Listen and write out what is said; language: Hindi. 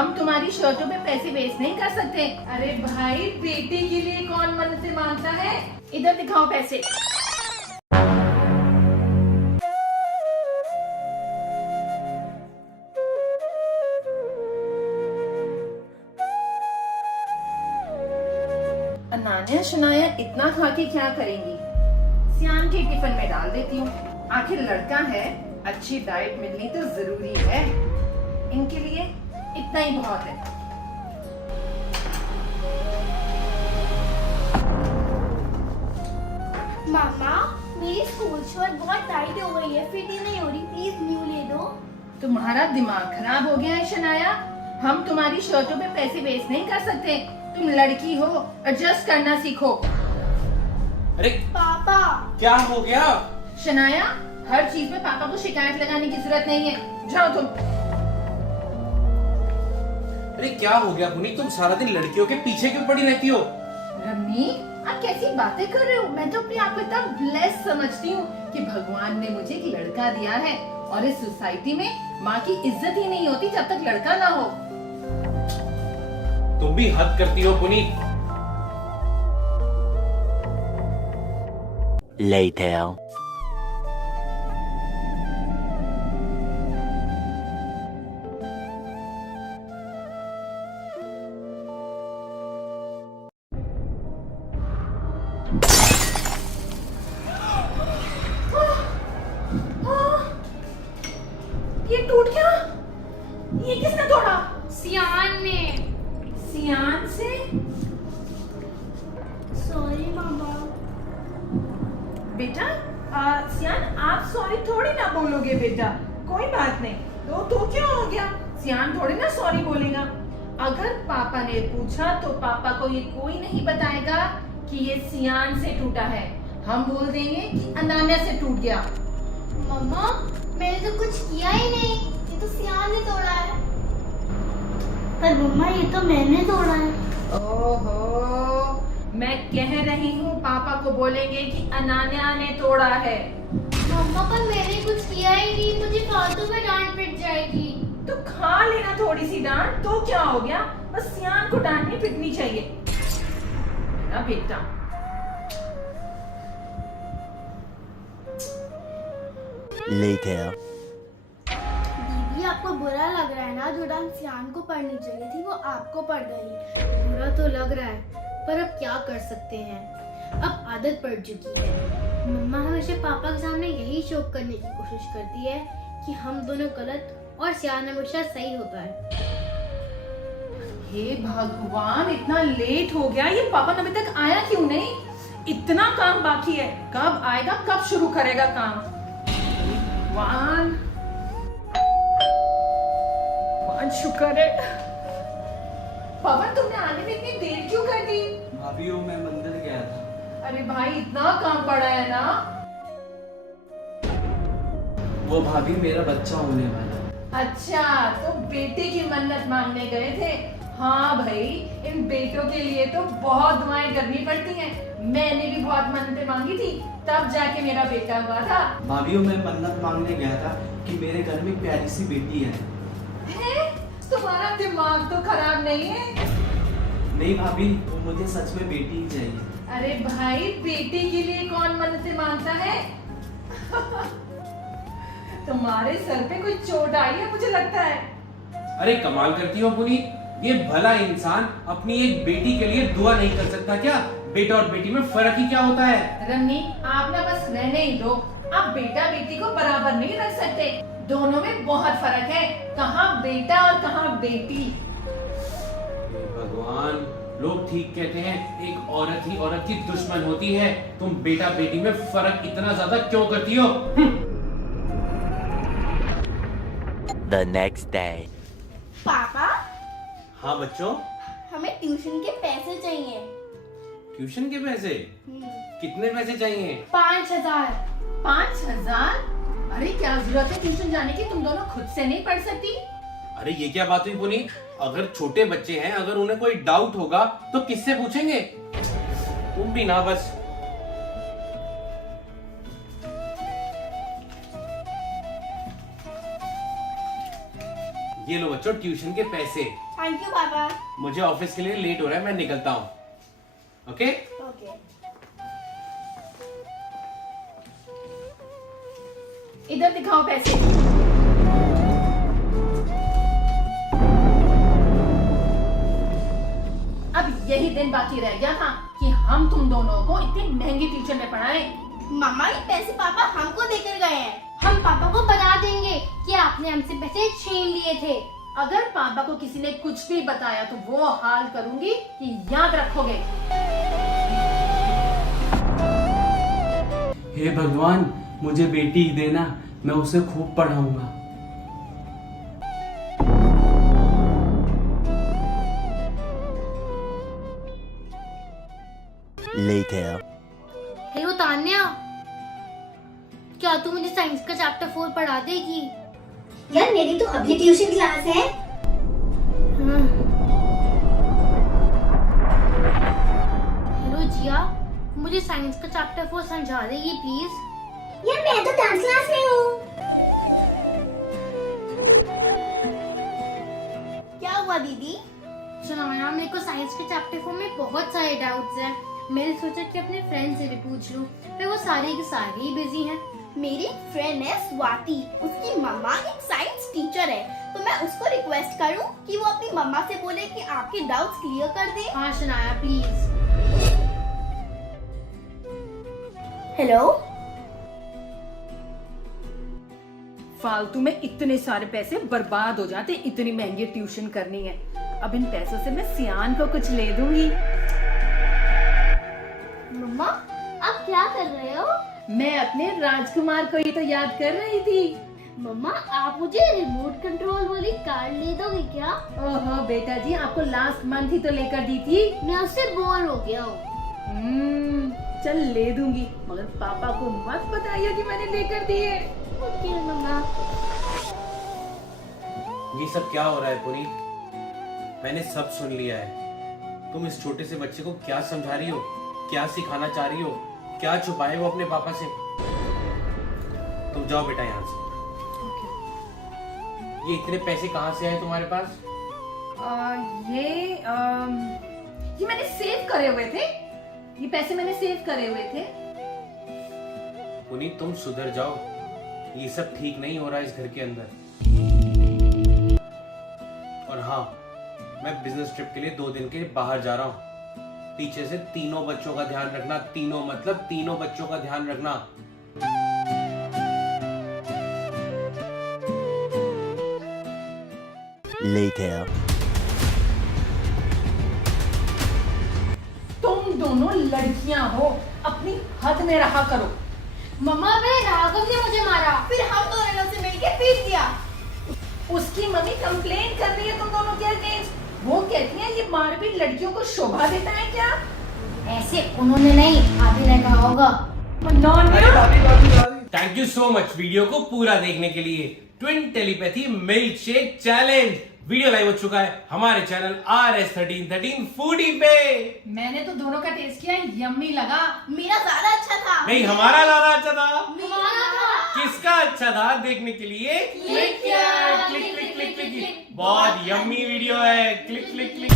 हम तुम्हारी शर्टों पे पैसे वेस्ट नहीं कर सकते। अरे भाई, बेटे के लिए कौन मन्नतें मांगता है? इधर दिखाओ पैसे। अनान्या शनाया इतना खा के क्या करेंगी? सियान के टिफिन में डाल देती हूँ। आखिर लड़का है, अच्छी डाइट मिलनी तो जरूरी है। इनके लिए इतना ही बहुत है। मामा, मेरी स्कूल शर्ट बहुत टाइट हो गई है, फिट ही नहीं हो रही, प्लीज न्यू ले दो। तुम्हारा दिमाग खराब हो गया है शनाया। हम तुम्हारी शर्टों पे पैसे वेस्ट नहीं कर सकते। तुम लड़की हो, एडजस्ट करना सीखो। अरे पापा, क्या हो गया? शनाया, हर चीज में पापा को शिकायत लगाने की जरूरत नहीं है। जाओ तुम। अरे क्या हो गया पुनीत, तुम सारा दिन लड़कियों के पीछे क्यों पड़ी रहती हो? रम्मी, आप कैसी बातें कर रहे हो? मैं तो अपने आप को इतना ब्लेस समझती हूँ कि भगवान ने मुझे एक लड़का दिया है। और इस सोसाइटी में माँ की इज्जत ही नहीं होती जब तक लड़का ना हो। तुम भी हद करती हो पुनीत। Later. ये टूट गया। ये किसने तोड़ा? सियान ने। सियान से? सॉरी मामा। बेटा, सियान, आप सॉरी थोड़ी ना बोलोगे बेटा। कोई बात नहीं। तो क्या हो गया? सियान थोड़ी ना सॉरी बोलेगा। अगर पापा ने पूछा तो पापा को ये कोई नहीं बताएगा कि ये सियान से टूटा है। हम बोल देंगे कि अनान्या से टूट गया। मम्मा, मैंने तो कुछ किया ही नहीं, ये तो सियान ने तोड़ा है। पर मम्मा, ये तो मैंने तोड़ा है। ओहो, मैं कह रही हूँ पापा को बोलेंगे कि अनान्या ने तोड़ा है। मम्मा, पर मैंने कुछ किया ही नहीं, मुझे फालतू में डांट पिट जाएगी। तो खा लेना थोड़ी सी डांट, तो क्या हो गया? बस सियान को डांटनी पिटनी चाहिए ना बेटा। Later. दीदी, आपको बुरा लग रहा है ना? जो डांट सियान को पढ़नी चाहिए थी वो आपको पड़ गई। बुरा तो लग रहा है, पर अब क्या कर सकते हैं, अब आदत पड़ चुकी है। मम्मा हमेशा पापा के सामने यही शो करने की कोशिश करती है कि हम दोनों गलत और सियान हमेशा सही होता है। हे भगवान, इतना लेट हो गया। ये पापा अभी तक आया क्यों नहीं? इतना काम बाकी है। कब आएगा, कब शुरू करेगा काम? भगवान, भगवान शुक्र है। पवन, तुमने आने में इतनी देर क्यों कर दी? भाभी वो मैं मंदिर गया था। अरे भाई, इतना काम पड़ा है ना। वो भाभी मेरा बच्चा होने वाला है। अच्छा, तो बेटे की मन्नत मांगने गए थे। हाँ भाई, इन बेटों के लिए तो बहुत दुआएं करनी पड़ती हैं। मैंने भी बहुत मन्नतें मांगी थी, तब जाके मेरा बेटा हुआ था। भाभी वो मैं मन्नत मांगने गया था कि मेरे घर में एक प्यारी सी बेटी है। तुम्हारा दिमाग तो खराब नहीं है? नहीं भाभी, वो मुझे सच में बेटी ही चाहिए। अरे भाई, बेटे के लिए कौन मन्नतें मांगता है? तुम्हारे सर पे कोई चोट आई है मुझे लगता है। अरे कमाल करती हो पुनीत, ये भला इंसान अपनी एक बेटी के लिए दुआ नहीं कर सकता क्या? बेटा और बेटी में फर्क ही क्या होता है? रमनी, आप ना बस रहने ही दो। आप बेटा बेटी को बराबर नहीं रख सकते। दोनों में बहुत फर्क है। कहाँ बेटा और कहाँ बेटी। हे भगवान, लोग ठीक कहते हैं, एक औरत ही औरत की दुश्मन होती है। तुम बेटा बेटी में फर्क इतना ज्यादा क्यों करती हो? The next day. पापा, हाँ बच्चों, हमें ट्यूशन के पैसे चाहिए। ट्यूशन के पैसे? कितने पैसे चाहिए? 5,000। 5,000? अरे क्या जरूरत है ट्यूशन जाने की? तुम दोनों खुद से नहीं पढ़ सकती? अरे ये क्या बात हुई पुनीत? अगर छोटे बच्चे हैं, अगर उन्हें कोई डाउट होगा तो किससे पूछेंगे? तुम भी ना बस। ये लो बच्चों ट्यूशन के पैसे। थैंक यू पापा। मुझे ऑफिस के लिए लेट हो रहा है, मैं निकलता हूँ। Okay okay. इधर दिखाओ पैसे। अब यही दिन बाकी रह गया था कि हम तुम दोनों को इतनी महंगी ट्यूशन में पढ़ाएं। मम्मा ये पैसे पापा हमको देकर गए हैं। हम पापा को बता देंगे कि आपने हमसे पैसे छीन लिए थे। अगर पापा को किसी ने कुछ भी बताया तो वो हाल करूंगी कि याद रखोगे। हे भगवान, मुझे बेटी देना, मैं उसे खूब पढ़ाऊंगा। Later. हेलो तान्या, क्या तू मुझे साइंस का चैप्टर 4 पढ़ा देगी? यार मेरी तो अभी ट्यूशन क्लास है। हेलो जिया, मुझे साइंस का चैप्टर 4 समझा देगी प्लीज? यार मैं तो डांस क्लास में हूँ। क्या हुआ दीदी? सुनो यार, मेरे को साइंस के चैप्टर 4 में बहुत सारे डाउट्स हैं। मैंने सोचा कि अपने फ्रेंड से भी पूछ लूं, पर वो सारे के सारे ही बिजी हैं। मेरी फ्रेंड है स्वाति, उसकी मम्मा एक साइंस टीचर है, तो मैं उसको रिक्वेस्ट करूं कि वो अपनी मम्मा से बोले कि आपके डाउट्स क्लियर कर दे। हाँ शनाया प्लीज। हेलो। फालतू में इतने सारे पैसे बर्बाद हो जाते, इतनी महंगी ट्यूशन करनी है। अब इन पैसों से मैं सियान को कुछ ले दूंगी। मम्मा आप क्या कर रहे हो? मैं अपने राजकुमार को ही तो याद कर रही थी। मम्मा आप मुझे रिमोट कंट्रोल वाली कार ले दोगे क्या? ओहो बेटा जी, आपको लास्ट मंथ ही तो लेकर दी थी। मैं उससे बोर हो गया हूँ। चल ले दूंगी, मगर पापा को मत बताइए कि मैंने लेकर दी है। ओके मम्मा। ये सब क्या हो रहा है पुनी? मैंने सब सुन लिया है। तुम इस छोटे से बच्चे को क्या समझा रही हो, क्या सिखाना चाह रही हो, क्या छुपाए वो अपने पापा से? तुम जाओ बेटा यहाँ से। ये इतने पैसे कहाँ से आए तुम्हारे पास? ये मैंने सेव करे हुए थे। ये पैसे मैंने सेव करे हुए थे। पुनी तुम सुधर जाओ, ये सब ठीक नहीं हो रहा है इस घर के अंदर। और हाँ, मैं बिजनेस ट्रिप के लिए 2 दिन के लिए बाहर जा रहा हूँ। पीछे से तीनों बच्चों का ध्यान रखना, तीनों मतलब तीनों बच्चों का ध्यान रखना। Later. तुम दोनों लड़कियां हो, अपनी हद में रहा करो। मम्मा वे राघव ने मुझे मारा। फिर हम दोनों से मिलके पीट दिया। उसकी मम्मी कंप्लेन कर रही है तुम दोनों के अगेंस्ट। वो कहती है ये मारपीट लड़कियों को शोभा देता है क्या? ऐसे उन्होंने नहीं, आपी ने कहा होगा। Thank you so much video को पूरा देखने के लिए। Twin telepathy milk shake challenge video live हो चुका है हमारे चैनल RS1313 फूडी पे। मैंने तो दोनों का टेस्ट किया, यम्मी लगा। मेरा ज्यादा अच्छा था। नहीं, हमारा ज्यादा अच्छा था। हमारा था। किसका अच्छा था देखने के लिए click click click click click. बहुत यम्मी वीडियो है। Click click click.